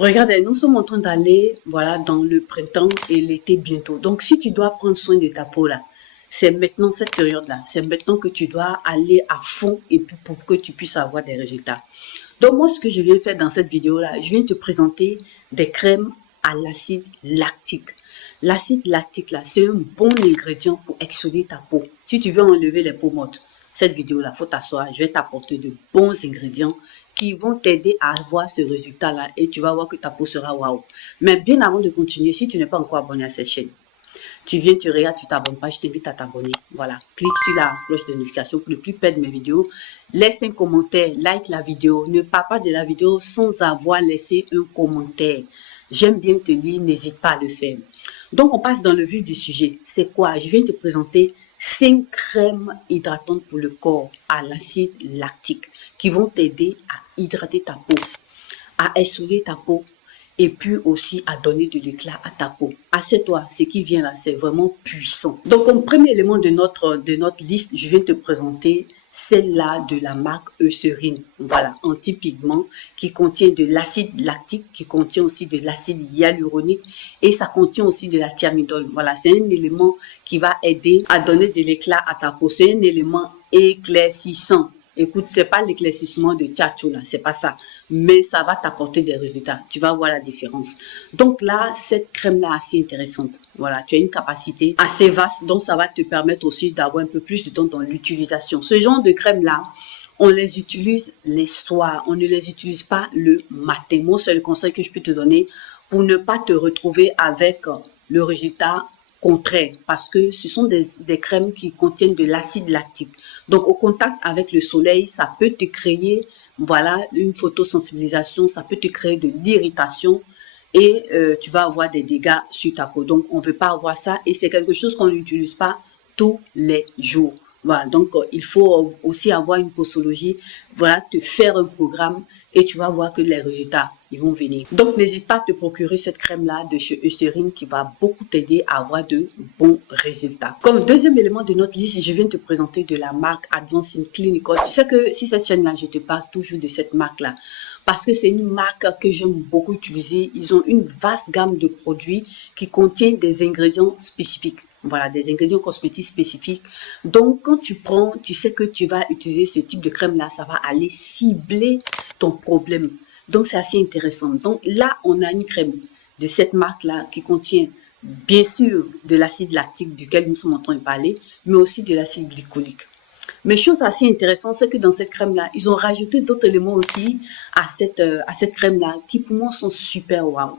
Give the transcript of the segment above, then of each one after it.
Regarde, nous sommes en train d'aller, voilà, dans le printemps et l'été bientôt. Donc, si tu dois prendre soin de ta peau là, c'est maintenant cette période-là. C'est maintenant que tu dois aller à fond et puis pour que tu puisses avoir des résultats. Donc, moi, ce que je viens faire dans cette vidéo-là, je viens te présenter des crèmes à l'acide lactique. L'acide lactique là, c'est un bon ingrédient pour exfolier ta peau. Si tu veux enlever les peaux mortes, cette vidéo-là, faut t'asseoir. Je vais t'apporter de bons ingrédients qui vont t'aider à avoir ce résultat-là et tu vas voir que ta peau sera waouh. Mais bien avant de continuer, si tu n'es pas encore abonné à cette chaîne, tu viens, tu regardes, tu t'abonnes pas, je t'invite à t'abonner. Voilà, clique sur la cloche de notification pour ne plus perdre mes vidéos. Laisse un commentaire, like la vidéo. Ne pars pas de la vidéo sans avoir laissé un commentaire. J'aime bien te lire, n'hésite pas à le faire. Donc, on passe dans le vif du sujet. C'est quoi? Je viens te présenter 5 crèmes hydratantes pour le corps à l'acide lactique qui vont t'aider à hydrater ta peau, à exfolier ta peau et puis aussi à donner de l'éclat à ta peau. Assieds-toi, ce qui vient là, c'est vraiment puissant. Donc, comme premier élément de notre liste, je viens te présenter celle-là de la marque Eucérine. Voilà, anti-pigment qui contient de l'acide lactique, qui contient aussi de l'acide hyaluronique et ça contient aussi de la thiamidol. Voilà, c'est un élément qui va aider à donner de l'éclat à ta peau. C'est un élément éclaircissant. Écoute, c'est pas l'éclaircissement de tchatchou là, c'est pas ça. Mais ça va t'apporter des résultats. Tu vas voir la différence. Donc là, cette crème-là assez intéressante. Voilà, tu as une capacité assez vaste. Donc ça va te permettre aussi d'avoir un peu plus de temps dans l'utilisation. Ce genre de crème-là, on les utilise les soirs. On ne les utilise pas le matin. Moi, c'est le conseil que je peux te donner pour ne pas te retrouver avec le résultat contraire, parce que ce sont des crèmes qui contiennent de l'acide lactique. Donc, au contact avec le soleil, ça peut te créer, voilà, une photosensibilisation, ça peut te créer de l'irritation et tu vas avoir des dégâts sur ta peau. Donc, on ne veut pas avoir ça et c'est quelque chose qu'on n'utilise pas tous les jours. Voilà, donc il faut aussi avoir une posologie, voilà, te faire un programme et tu vas voir que les résultats, ils vont venir. Donc, n'hésite pas à te procurer cette crème-là de chez Eucérine qui va beaucoup t'aider à avoir de bons résultats. Comme deuxième élément de notre liste, je viens te présenter de la marque Advanced Clinical. Tu sais que si cette chaîne-là, je te parle toujours de cette marque-là parce que c'est une marque que j'aime beaucoup utiliser. Ils ont une vaste gamme de produits qui contiennent des ingrédients spécifiques. Voilà, des ingrédients cosmétiques spécifiques. Donc, quand tu prends, tu sais que tu vas utiliser ce type de crème-là, ça va aller cibler ton problème. Donc, c'est assez intéressant. Donc, là, on a une crème de cette marque-là qui contient, bien sûr, de l'acide lactique duquel nous sommes en train de parler, mais aussi de l'acide glycolique. Mais chose assez intéressante, c'est que dans cette crème-là, ils ont rajouté d'autres éléments aussi à cette crème-là qui, pour moi, sont super wow.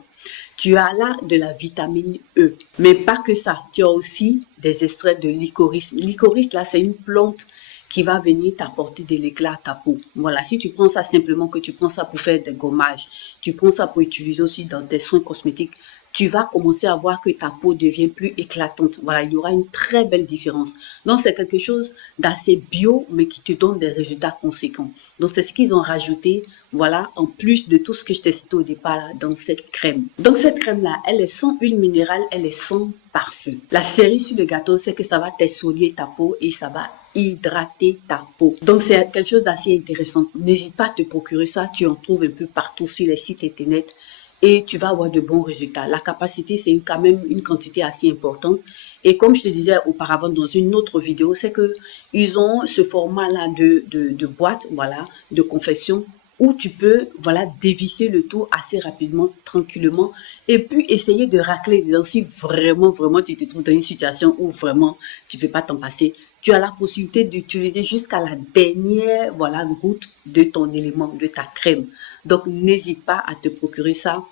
Tu as là de la vitamine E, mais pas que ça. Tu as aussi des extraits de licorice. Licorice, là, c'est une plante qui va venir t'apporter de l'éclat à ta peau. Voilà, si tu prends ça simplement, que tu prends ça pour faire des gommages, tu prends ça pour utiliser aussi dans tes soins cosmétiques, tu vas commencer à voir que ta peau devient plus éclatante. Voilà, il y aura une très belle différence. Donc, c'est quelque chose d'assez bio, mais qui te donne des résultats conséquents. Donc, c'est ce qu'ils ont rajouté, voilà, en plus de tout ce que je t'ai cité au départ là, dans cette crème. Donc, cette crème-là, elle est sans huile minérale, elle est sans parfum. La cerise sur le gâteau, c'est que ça va t'exfolier ta peau et ça va hydrater ta peau. Donc, c'est quelque chose d'assez intéressant. N'hésite pas à te procurer ça. Tu en trouves un peu partout sur les sites internet. Et tu vas avoir de bons résultats. La capacité, c'est quand même une quantité assez importante. Et comme je te disais auparavant dans une autre vidéo, c'est que ils ont ce format-là de boîte, voilà, de confection, où tu peux, voilà, dévisser le tout assez rapidement, tranquillement, et puis essayer de racler dedans si vraiment tu te trouves dans une situation où vraiment tu ne peux pas t'en passer. Tu as la possibilité d'utiliser jusqu'à la dernière, voilà, goutte de ton élément, de ta crème. Donc, n'hésite pas à te procurer ça.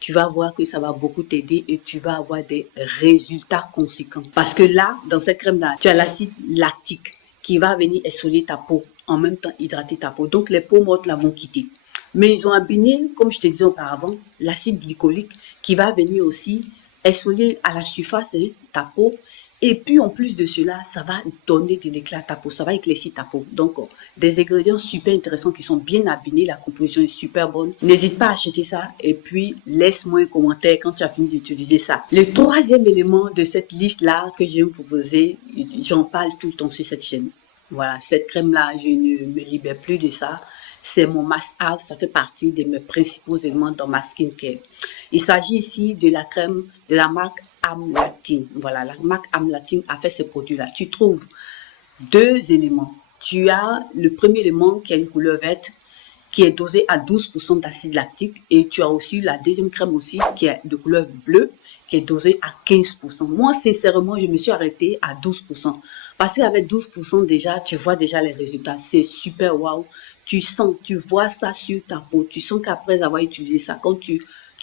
Tu vas voir que ça va beaucoup t'aider et tu vas avoir des résultats conséquents. Parce que là, dans cette crème-là, tu as l'acide lactique qui va venir exfolier ta peau, en même temps hydrater ta peau. Donc, les peaux mortes la vont quitter. Mais ils ont abîmé, comme je te disais auparavant, l'acide glycolique qui va venir aussi exfolier à la surface de ta peau. Et puis, en plus de cela, ça va donner de l'éclat à ta peau, ça va éclaircir ta peau. Donc, des ingrédients super intéressants qui sont bien abîmés, la composition est super bonne. N'hésite pas à acheter ça et puis laisse-moi un commentaire quand tu as fini d'utiliser ça. Le troisième élément de cette liste-là que je vais vous proposer, j'en parle tout le temps sur cette chaîne. Voilà, cette crème-là, je ne me libère plus de ça. c'est mon must-have, ça fait partie de mes principaux éléments dans ma skincare. Il s'agit ici de la crème de la marque Amlatine. Voilà, la marque Amlatine a fait ces produits-là. Tu trouves deux éléments. Tu as le premier élément qui a une couleur verte, qui est dosé à 12% d'acide lactique, et tu as aussi la deuxième crème aussi qui est de couleur bleue, qui est dosée à 15%. Moi, sincèrement, je me suis arrêtée à 12%. Parce qu'avec 12% déjà, tu vois déjà les résultats. C'est super wow. Tu sens, tu vois ça sur ta peau. Tu sens qu'après avoir utilisé ça, quand tu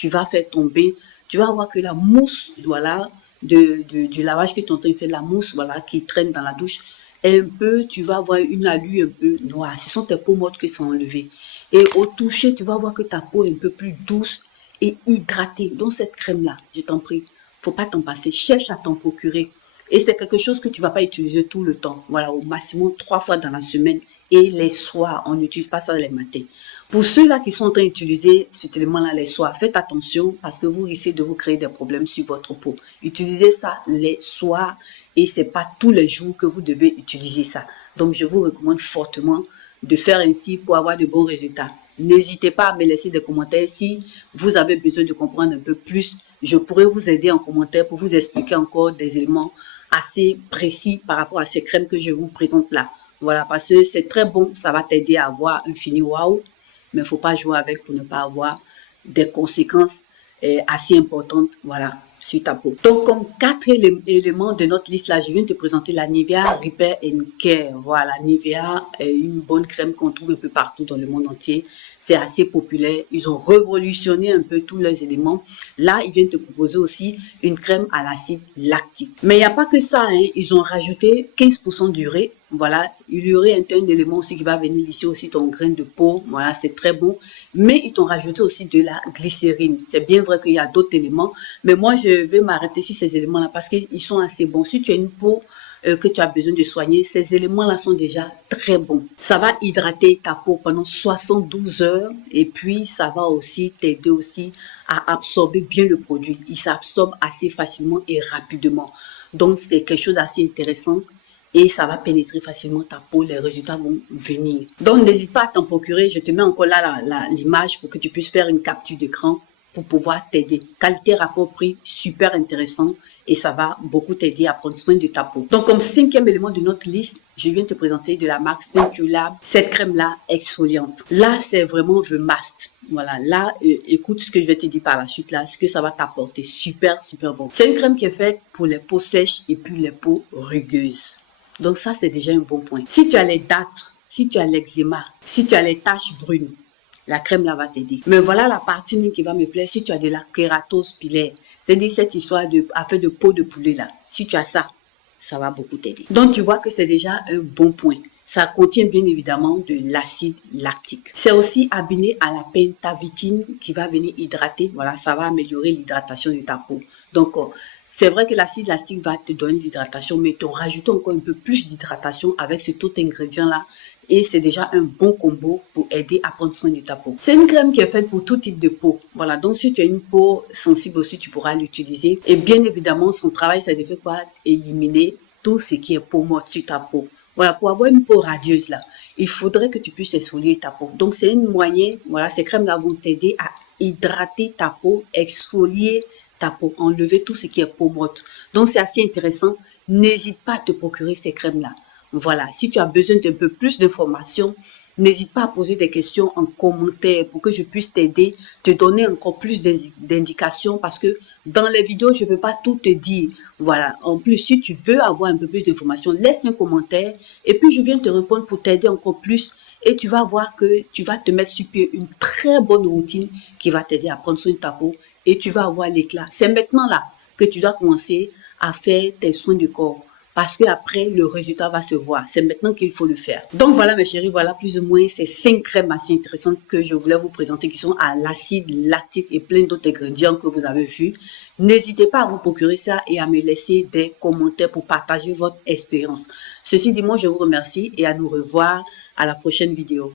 vas faire tomber, tu vas voir que la mousse, voilà, du lavage que tu es en train de faire, la mousse, voilà, qui traîne dans la douche, un peu, tu vas avoir une allure un peu noire. Ce sont tes peaux mortes qui sont enlevées. Et au toucher, tu vas voir que ta peau est un peu plus douce et hydratée. Donc cette crème-là, je t'en prie, faut pas t'en passer. Cherche à t'en procurer. Et c'est quelque chose que tu vas pas utiliser tout le temps. Voilà, au maximum 3 fois dans la semaine et les soirs. On n'utilise pas ça les matins. Pour ceux-là qui sont en train d'utiliser cet élément-là les soirs, faites attention parce que vous risquez de vous créer des problèmes sur votre peau. Utilisez ça les soirs et c'est pas tous les jours que vous devez utiliser ça. Donc, je vous recommande fortement de faire ainsi pour avoir de bons résultats. N'hésitez pas à me laisser des commentaires si vous avez besoin de comprendre un peu plus. Je pourrais vous aider en commentaire pour vous expliquer encore des éléments assez précis par rapport à ces crèmes que je vous présente là. Voilà, parce que c'est très bon, ça va t'aider à avoir un fini wow, mais il ne faut pas jouer avec pour ne pas avoir des conséquences assez importantes, voilà, sur ta peau. Donc, comme 4 éléments de notre liste là, je viens de te présenter la Nivea Repair and Care. Voilà, Nivea est une bonne crème qu'on trouve un peu partout dans le monde entier. C'est assez populaire. Ils ont révolutionné un peu tous leurs éléments. Là, ils viennent te proposer aussi une crème à l'acide lactique. Mais il n'y a pas que ça, hein. Ils ont rajouté 15% d'urée. Voilà, l'urée est un élément aussi qui va venir ici aussi ton grain de peau. Voilà, c'est très bon. Mais ils t'ont rajouté aussi de la glycérine. C'est bien vrai qu'il y a d'autres éléments. Mais moi, je vais m'arrêter sur ces éléments-là parce qu'ils sont assez bons. Si tu as une peau que tu as besoin de soigner, ces éléments-là sont déjà très bons. Ça va hydrater ta peau pendant 72 heures et puis ça va aussi t'aider aussi à absorber bien le produit. Il s'absorbe assez facilement et rapidement. Donc, c'est quelque chose d'assez intéressant et ça va pénétrer facilement ta peau. Les résultats vont venir. Donc, n'hésite pas à t'en procurer. Je te mets encore là l'image pour que tu puisses faire une capture d'écran pour pouvoir t'aider. Qualité rapport prix, super intéressant. Et ça va beaucoup t'aider à prendre soin de ta peau. Donc, comme 5e élément de notre liste, je viens te présenter de la marque Thinkulab cette crème-là exfoliante. Là, c'est vraiment the must. Voilà, là, écoute ce que je vais te dire par la suite, là, ce que ça va t'apporter. Super, super bon. C'est une crème qui est faite pour les peaux sèches et puis les peaux rugueuses. Donc, ça, c'est déjà un bon point. Si tu as les dartres, si tu as l'eczéma, si tu as les taches brunes, la crème là va t'aider. Mais voilà la partie qui va me plaire, si tu as de la kératose pilaire, c'est-à-dire cette histoire affaire de peau de poulet là. Si tu as ça, ça va beaucoup t'aider. Donc, tu vois que c'est déjà un bon point. Ça contient bien évidemment de l'acide lactique. C'est aussi abîmé à la pentavitine qui va venir hydrater. Voilà, ça va améliorer l'hydratation de ta peau. Donc, c'est vrai que l'acide lactique va te donner l'hydratation, mais tu rajoutes encore un peu plus d'hydratation avec cet autre ingrédient-là. Et c'est déjà un bon combo pour aider à prendre soin de ta peau. C'est une crème qui est faite pour tout type de peau. Voilà, donc si tu as une peau sensible aussi, tu pourras l'utiliser. Et bien évidemment, son travail, c'est de faire quoi? Éliminer tout ce qui est peau morte sur ta peau. Voilà, pour avoir une peau radieuse là, il faudrait que tu puisses exfolier ta peau. Donc c'est une moyenne, voilà, ces crèmes-là vont t'aider à hydrater ta peau, exfolier ta peau, enlever tout ce qui est peau morte. Donc c'est assez intéressant. N'hésite pas à te procurer ces crèmes-là. Voilà, si tu as besoin d'un peu plus d'informations, n'hésite pas à poser des questions en commentaire pour que je puisse t'aider, te donner encore plus d'indications parce que dans les vidéos, je ne peux pas tout te dire. Voilà, en plus, si tu veux avoir un peu plus d'informations, laisse un commentaire et puis je viens te répondre pour t'aider encore plus et tu vas voir que tu vas te mettre sur pied une très bonne routine qui va t'aider à prendre soin de ta peau et tu vas avoir l'éclat. C'est maintenant là que tu dois commencer à faire tes soins du corps. Parce qu'après, le résultat va se voir. C'est maintenant qu'il faut le faire. Donc voilà mes chéris, voilà plus ou moins ces 5 crèmes assez intéressantes que je voulais vous présenter qui sont à l'acide lactique et plein d'autres ingrédients que vous avez vus. N'hésitez pas à vous procurer ça et à me laisser des commentaires pour partager votre expérience. Ceci dit, moi je vous remercie et à nous revoir à la prochaine vidéo.